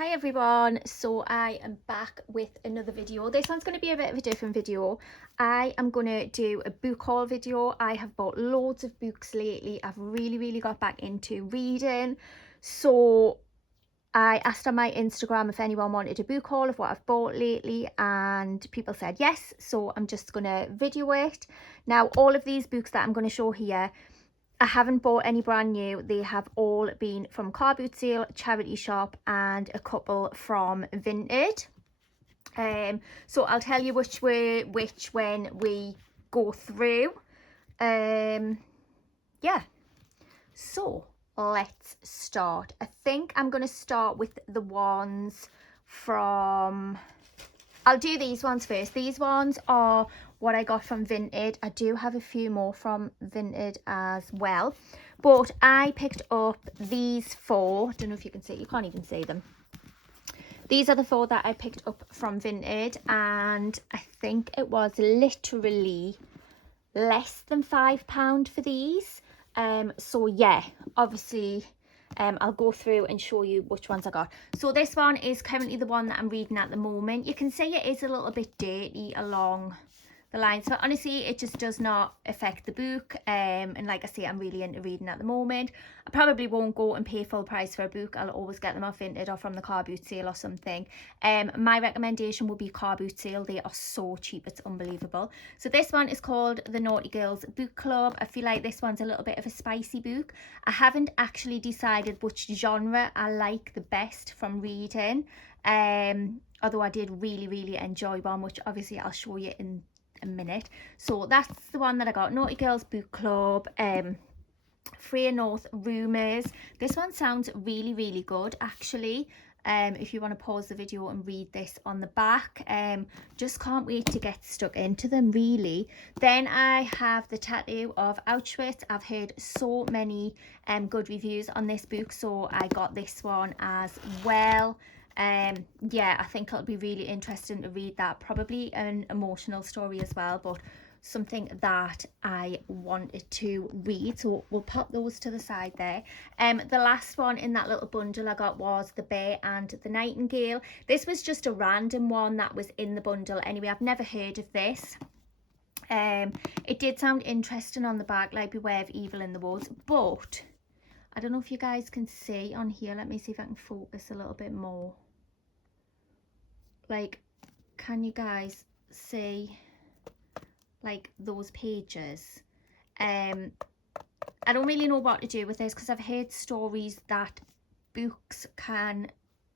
Hi everyone, so I am back with another video. This one's going to be a bit of a different video. I am going to do a book haul video. I have bought loads of books lately. I've really got back into reading. So I asked on my Instagram if anyone wanted a book haul of what I've bought lately, and people said yes. So I'm just going to video it. Now, all of these books that I'm going to show here, I haven't bought any brand new. They have all been from carboot sale, charity shop, and a couple from Vinted. So I'll tell you which when we go through. Yeah. So let's start. I think I'm going to start with the ones from... I'll do these ones first. These ones are what I got from Vinted. I do have a few more from Vinted as well, but I picked up these four. I don't know if you can see, you can't even see them. These are the four that I picked up from Vinted, and I think it was literally less than £5 for these. So yeah, obviously I'll go through and show you which ones I got. So this one is currently the one that I'm reading at the moment. You can see it is a little bit dirty along the lines, but honestly it just does not affect the book. And like I say, I'm really into reading at the moment. I probably won't go and pay full price for a book. I'll always get them off Vinted or from the car boot sale or something. My recommendation would be car boot sale. They are so cheap, it's unbelievable. So this one is called The Naughty Girls Book Club. I feel like this one's a little bit of a spicy book. I haven't actually decided which genre I like the best from reading, although I did really enjoy one, which obviously I'll show you in a minute. So that's the one that I got, Naughty Girls Book Club. Freya North Rumours. This one sounds really good actually. If you want to pause the video and read this on the back. Just can't wait to get stuck into them really. Then I have The Tattoo of Auschwitz. I've heard so many good reviews on this book, so I got this one as well. Yeah, I think it'll be really interesting to read that. Probably an emotional story as well, but something that I wanted to read, so we'll pop those to the side there. The last one in that little bundle I got was The Bear and the Nightingale. This was just a random one that was in the bundle anyway. I've never heard of this. It did sound interesting on the back, like Beware of Evil in the Woods, but I don't know if you guys can see on here. Let me see if I can focus a little bit more. Like, can you guys see like those pages? I don't really know what to do with this, because I've heard stories that books can,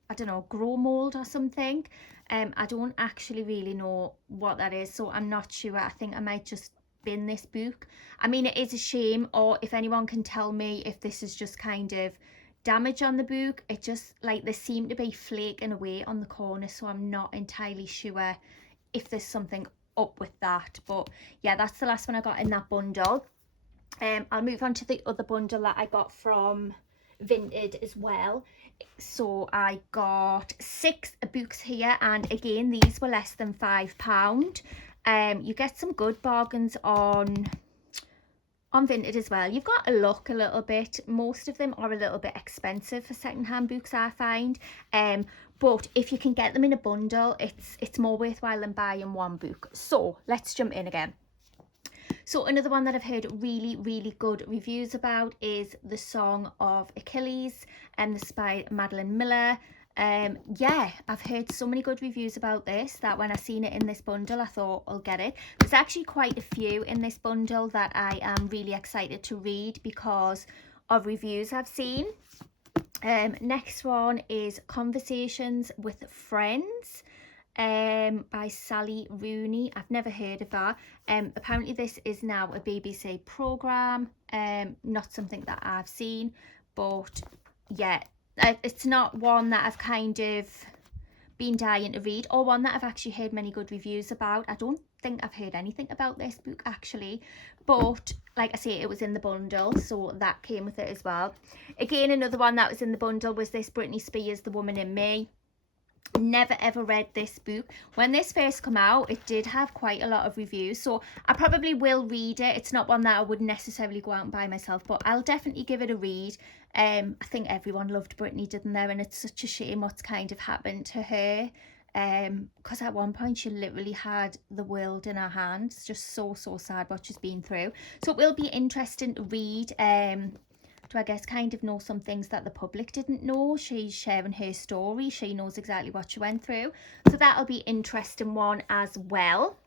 I don't know, grow mold or something. I don't actually really know what that is, so I'm not sure. I think I might just bin this book. I mean, it is a shame, or if anyone can tell me if this is just kind of damage on the book. It just, like, they seem to be flaking away on the corner, so I'm not entirely sure if there's something up with that. But yeah, that's the last one I got in that bundle. I'll move on to the other bundle that I got from Vinted as well. So I got 6 books here, and again, these were less than £5. You get some good bargains on Vinted as well. You've got to look a little bit. Most of them are a little bit expensive for secondhand books, I find. But if you can get them in a bundle, it's more worthwhile than buying one book. So let's jump in again. So another one that I've heard really good reviews about is The Song of Achilles, and this is by Madeline Miller. Yeah, I've heard so many good reviews about this that when I seen it in this bundle, I thought I'll get it. There's actually quite a few in this bundle that I am really excited to read because of reviews I've seen. Next one is Conversations with Friends, by Sally Rooney. I've never heard of that. Apparently this is now a BBC programme, not something that I've seen, but yeah, it's not one that I've kind of been dying to read, or one that I've actually heard many good reviews about. I don't think I've heard anything about this book actually, but like I say, it was in the bundle, so that came with it as well. Again, another one that was in the bundle was this Britney Spears, The Woman in Me. Never ever read this book. When this first came out, it did have quite a lot of reviews, so I probably will read it. It's not one that I would necessarily go out and buy myself, but I'll definitely give it a read. I think everyone loved Brittany, didn't they? And it's such a shame what's kind of happened to her, because at one point she literally had the world in her hands. Just so sad what she's been through. So it will be interesting to read, to I guess kind of know some things that the public didn't know. She's sharing her story, she knows exactly what she went through, so that'll be interesting one as well.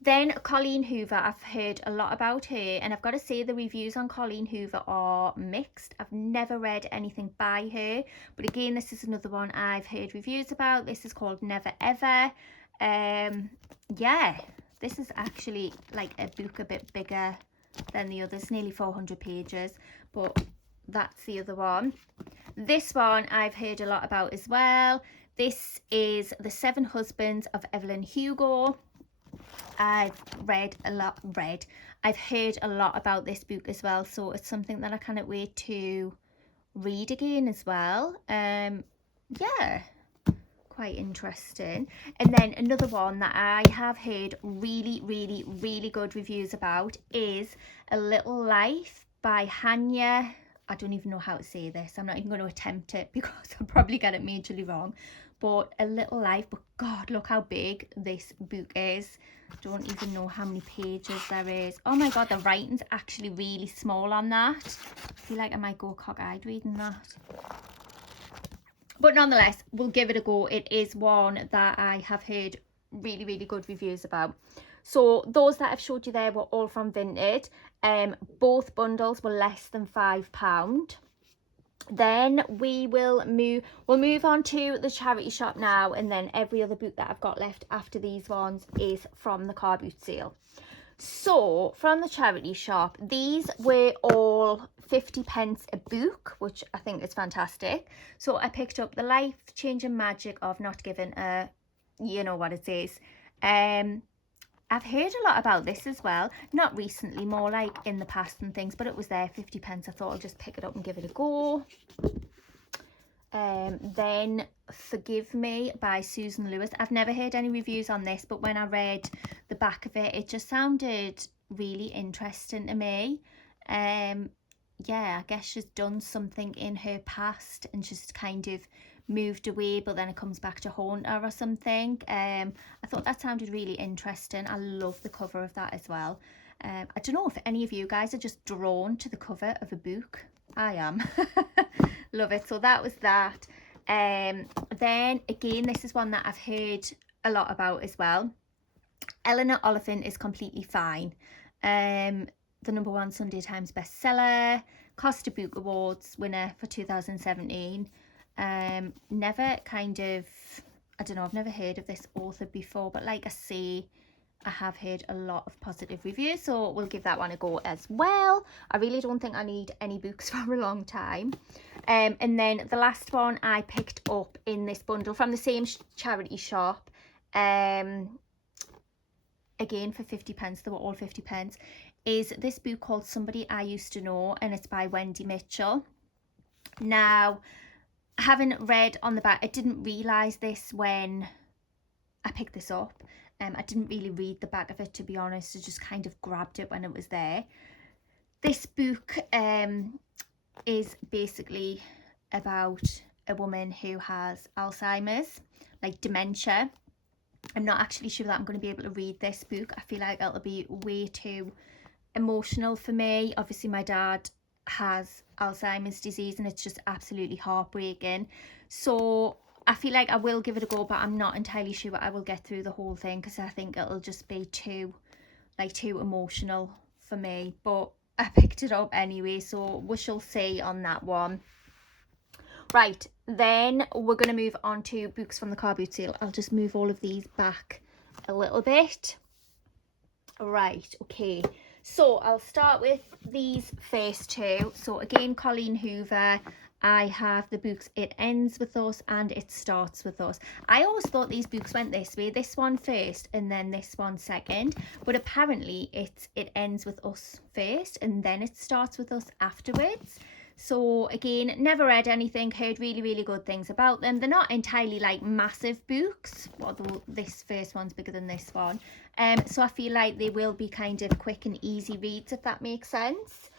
Then Colleen Hoover, I've heard a lot about her, and I've got to say the reviews on Colleen Hoover are mixed. I've never read anything by her, but again, this is another one I've heard reviews about. This is called Never Ever. Yeah, this is actually like a book a bit bigger than the others, nearly 400 pages, but that's the other one. This one I've heard a lot about as well. This is The 7 Husbands of Evelyn Hugo. I've heard a lot about this book as well, so it's something that I cannot wait to read again as well. Yeah, quite interesting. And then another one that I have heard really good reviews about is A Little Life by Hanya. I don't even know how to say this. I'm not even going to attempt it because I'll probably get it majorly wrong. But A Little Life, but God, look how big this book is. Don't even know how many pages there is. Oh my God, the writing's actually really small on that. I feel like I might go cock-eyed reading that. But nonetheless, we'll give it a go. It is one that I have heard really good reviews about. So those that I've showed you there were all from Vinted. Both bundles were less than £5. Then we'll move on to the charity shop now, and then every other book that I've got left after these ones is from the car boot sale. So from the charity shop, these were all 50p a book, which I think is fantastic. So I picked up The Life-Changing Magic of Not Giving a, you know what it is. I've heard a lot about this as well, not recently, more like in the past and things, but it was there, 50p. I thought I'll just pick it up and give it a go. Then Forgive Me by Susan Lewis. I've never heard any reviews on this, but when I read the back of it, it just sounded really interesting to me. Yeah, I guess she's done something in her past and just kind of moved away, but then it comes back to haunt her or something. I thought that sounded really interesting. I love the cover of that as well. I don't know if any of you guys are just drawn to the cover of a book. I am. Love it. So that was that. Then again, this is one that I've heard a lot about as well. Eleanor Oliphant Is Completely Fine. The #1 Sunday Times bestseller, Costa Book Awards winner for 2017. Never kind of, I don't know, I've never heard of this author before, but like I say, I have heard a lot of positive reviews, so we'll give that one a go as well. I really don't think I need any books for a long time. And then the last one I picked up in this bundle from the same charity shop, again for 50p, they were all 50p, is this book called Somebody I Used to Know, and it's by Wendy Mitchell. Now, I haven't read on the back, I didn't realise this when I picked this up. I didn't really read the back of it, to be honest. I just kind of grabbed it when it was there. This book is basically about a woman who has Alzheimer's, like dementia. I'm not actually sure that I'm going to be able to read this book. I feel like it'll be way too emotional for me. Obviously, my dad has Alzheimer's disease and it's just absolutely heartbreaking. So I feel like I will give it a go, but I'm not entirely sure I will get through the whole thing because I think it'll just be too emotional for me. But I picked it up anyway, so we shall see on that one. Right, then we're going to move on to books from the car boot sale. I'll just move all of these back a little bit. Right, okay. So I'll start with these first two. So again, Colleen Hoover. I have the books It Ends With Us and It Starts With Us. I always thought these books went this way, this one first and then this one second, but apparently It Ends With Us first and then It Starts With Us afterwards. So again, never read anything, heard really good things about them. They're not entirely like massive books, although this first one's bigger than this one. So I feel like they will be kind of quick and easy reads, if that makes sense.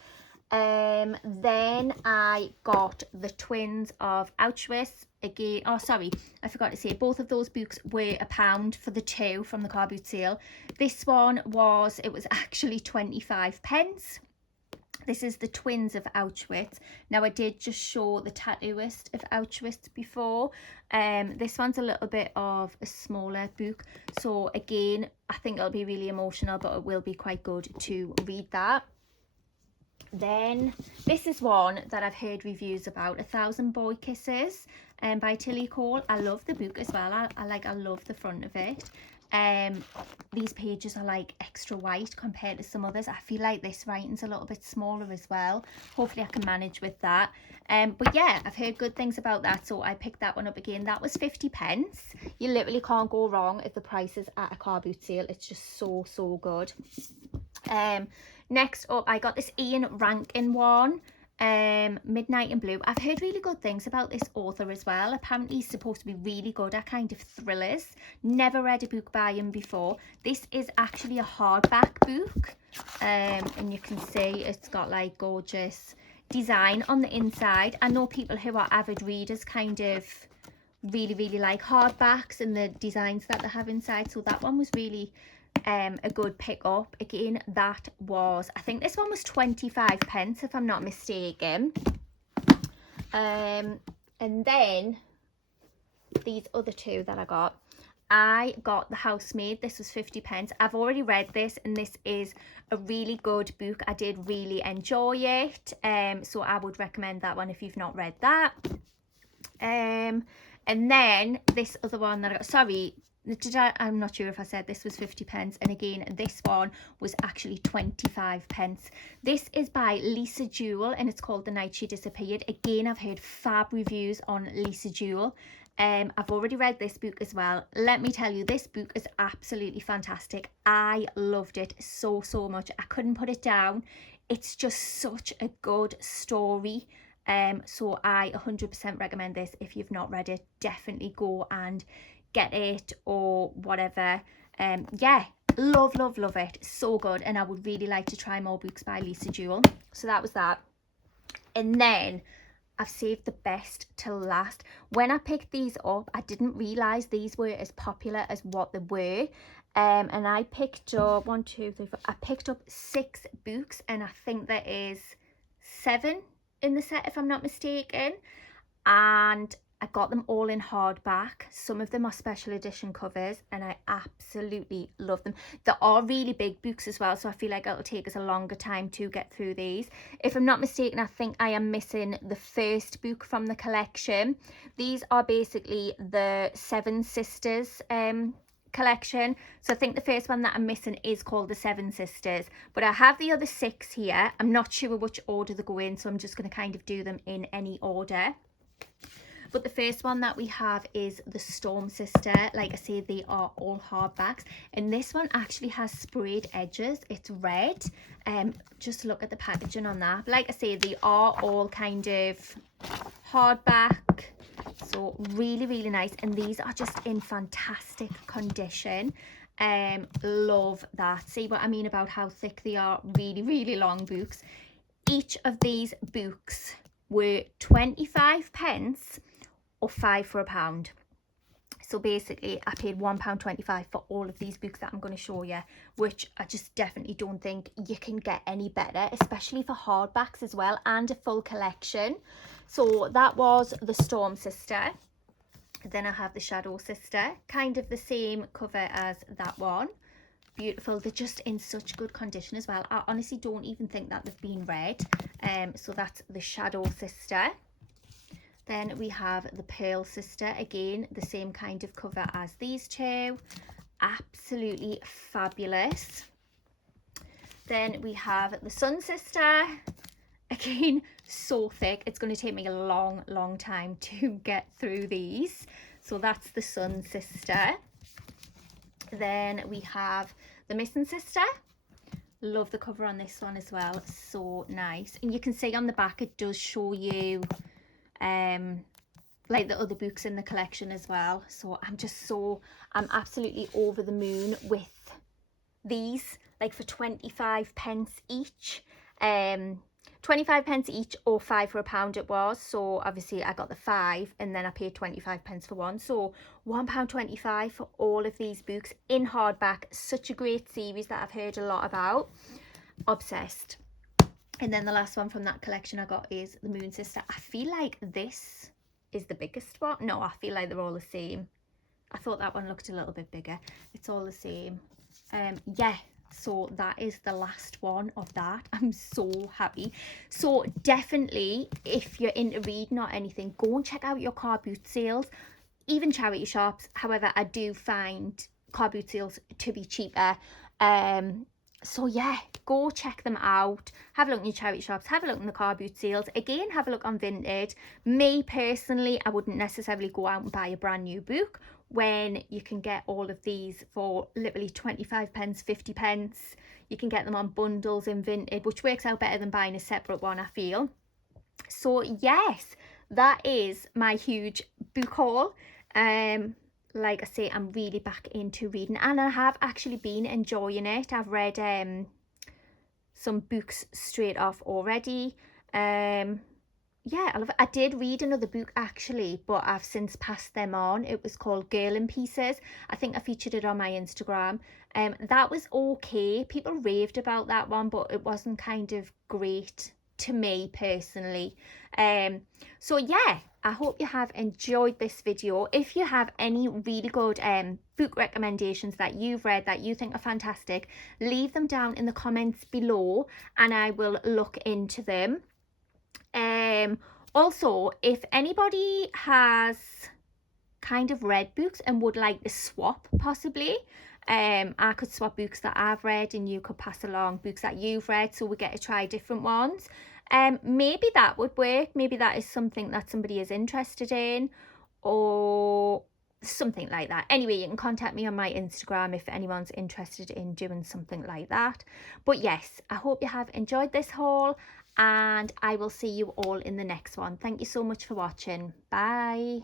Then I got The Twins of Auschwitz. Again, oh sorry, I forgot to say, both of those books were £1 for the two from the car boot sale. This one it was actually 25p. This is The Twins of Auschwitz. Now I did just show The Tattooist of Auschwitz before. This one's a little bit of a smaller book, so again I think it'll be really emotional, but it will be quite good to read that. Then this is one that I've heard reviews about, 1,000 Boy Kisses by Tilly Cole. I love the book as well. I love the front of it. These pages are like extra white compared to some others. I feel like this writing's a little bit smaller as well. Hopefully I can manage with that. But yeah, I've heard good things about that, so I picked that one up again. That was 50p. You literally can't go wrong if the price is at a car boot sale. It's just so good. Next up, I got this Ian Rankin one, Midnight in Blue. I've heard really good things about this author as well. Apparently he's supposed to be really good at kind of thrillers. Never read a book by him before. This is actually a hardback book, and you can see it's got like gorgeous design on the inside. I know people who are avid readers kind of really like hardbacks and the designs that they have inside, so that one was really a good pick up. Again, that was, I think this one was 25p if I'm not mistaken. And then these other two that I got The Housemaid. This was 50p. I've already read this, and this is a really good book. I did really enjoy it, so I would recommend that one if you've not read that. And then this other one that I got, sorry, I'm not sure if I said this was 50p, and again this one was actually 25p. This is by Lisa Jewell and it's called The Night She Disappeared. Again, I've heard fab reviews on Lisa Jewell. I've already read this book as well. Let me tell you, this book is absolutely fantastic. I loved it so much. I couldn't put it down. It's just such a good story. So I 100% recommend this. If you've not read it, definitely go and get it or whatever. Yeah, love it, so good, and I would really like to try more books by Lisa Jewell. So that was that. And then I've saved the best till last. When I picked these up, I didn't realize these were as popular as what they were. And I picked up I picked up 6 books, and I think there is 7 in the set if I'm not mistaken, and I got them all in hardback. Some of them are special edition covers, and I absolutely love them. They are really big books as well, so I feel like it'll take us a longer time to get through these. If I'm not mistaken, I think I am missing the first book from the collection. These are basically the Seven Sisters collection, so I think the first one that I'm missing is called The Seven Sisters, but I have the other 6 here. I'm not sure which order they go in, so I'm just going to kind of do them in any order. But the first one that we have is The Storm Sister. Like I say, they are all hardbacks, and this one actually has sprayed edges. It's red. Just look at the packaging on that. But like I say, they are all kind of hardback, so really nice, and these are just in fantastic condition. Love that. See what I mean about how thick they are? Really long books. Each of these books were 25p or 5 for £1. So basically I paid £1.25 for all of these books that I'm going to show you, which I just definitely don't think you can get any better, especially for hardbacks as well, and a full collection. So that was The Storm Sister. Then I have The Shadow Sister, kind of the same cover as that one. Beautiful. They're just in such good condition as well. I honestly don't even think that they've been read. So that's The Shadow Sister. Then we have The Pearl Sister, again the same kind of cover as these two. Absolutely fabulous. Then we have The Sun Sister, again so thick, it's going to take me a long time to get through these. So that's The Sun Sister. Then we have The Missing Sister, Love the cover on this one as well. So nice. And you can see on the back it does show you like the other books in the collection as well. So I'm absolutely over the moon with these, like for 25 pence each. 25 pence each, or 5 for £1 it was. So obviously I got the 5 and then I paid 25 pence for one, so £1.25 for all of these books in hardback. Such a great series that I've heard a lot about. Obsessed. And then the last one from that collection I got is The Moon Sister. I feel like this is the biggest one. No, I feel like they're all the same. I thought that one looked a little bit bigger. It's all the same. Yeah, so that is the last one of that. I'm so happy. So definitely, if you're into reading or anything, go and check out your car boot sales, even charity shops. However, I do find car boot sales to be cheaper. So yeah, go check them out. Have a look in your charity shops, have a look in the car boot sales. Again, have a look on Vinted. Me personally, I wouldn't necessarily go out and buy a brand new book when you can get all of these for literally 25 pence, 50 pence. You can get them on bundles in Vinted, which works out better than buying a separate one, I feel. So yes, that is my huge book haul. Like I say, I'm really back into reading, and I have actually been enjoying it. I've read some books straight off already. Yeah, I love it. I did read another book actually, but I've since passed them on. It was called Girl in Pieces. I think I featured it on my Instagram. That was okay. People raved about that one, but it wasn't kind of great to me personally. So yeah, I hope you have enjoyed this video. If you have any really good book recommendations that you've read that you think are fantastic, leave them down in the comments below and I will look into them. Also, if anybody has kind of read books and would like to swap, possibly, I could swap books that I've read and you could pass along books that you've read, so we get to try different ones. Maybe that would work. Maybe that is something that somebody is interested in, or something like that. Anyway, you can contact me on my Instagram if anyone's interested in doing something like that. But yes, I hope you have enjoyed this haul, and I will see you all in the next one. Thank you so much for watching. Bye.